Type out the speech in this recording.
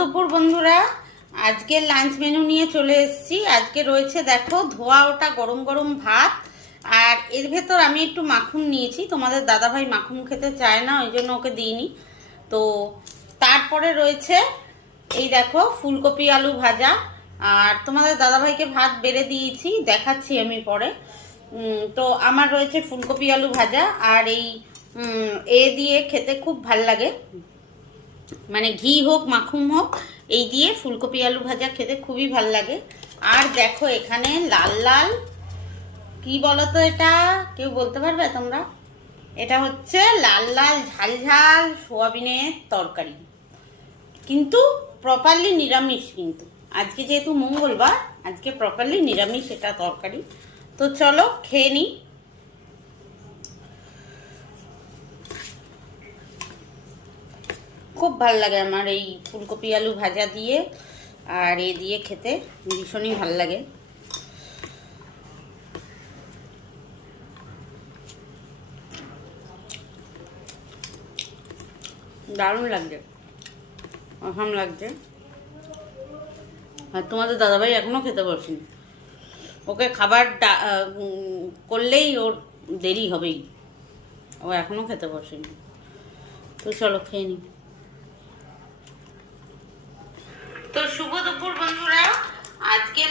দুপুর বন্ধুরা, আজকে লাঞ্চ মেনু নিয়ে চলে এসেছি। আজকে রয়েছে দেখো ধোয়া ওটা গরম গরম ভাত, আর এর ভেতর আমি একটু মাখন নিয়েছি। তোমাদের দাদাভাই মাখন খেতে চায় না, ওই জন্য ওকে দিইনি। তো তারপরে রয়েছে এই দেখো ফুলকপি আলু ভাজা, আর তোমাদের দাদাভাইকে ভাত বেড়ে দিয়েছি, দেখাচ্ছি আমি পরে। তো আমার রয়েছে ফুলকপি আলু ভাজা, আর এই এ দিয়ে খেতে খুব ভাল লাগে, মানে ঘি হোক মাখন হোক, এই দিয়ে ফুলকপি আলু ভাজা খেতে খুবই ভাল লাগে। আর দেখো এখানে লাল লাল কি বলতো, এটা কেউ বলতে পারবে তোমরা? এটা হচ্ছে লাল লাল ঝাল ঝাল সোয়াবিনের তরকারি, কিন্তু প্রপারলি নিরামিষ। কিন্তু আজকে যেহেতু মঙ্গলবার, আজকে প্রপারলি নিরামিষ এটা তরকারি। তো চলো খেয়ে নিই। খুব ভাল লাগে আমার এই ফুলকপি আলু ভাজা দিয়ে আর এ দিয়ে খেতে ভীষণই ভাল লাগে। দারুণ লাগছে, অসাম লাগছে। আর তোমাদের দাদাভাই এখনো খেতে বসেনি, ওকে খাবার করলেই ওর দেরি হবেই, ও এখনো খেতে বসেনি। তো চলো খেয়ে নিই। তো শুভ দুপুর বন্ধুরা, আজকে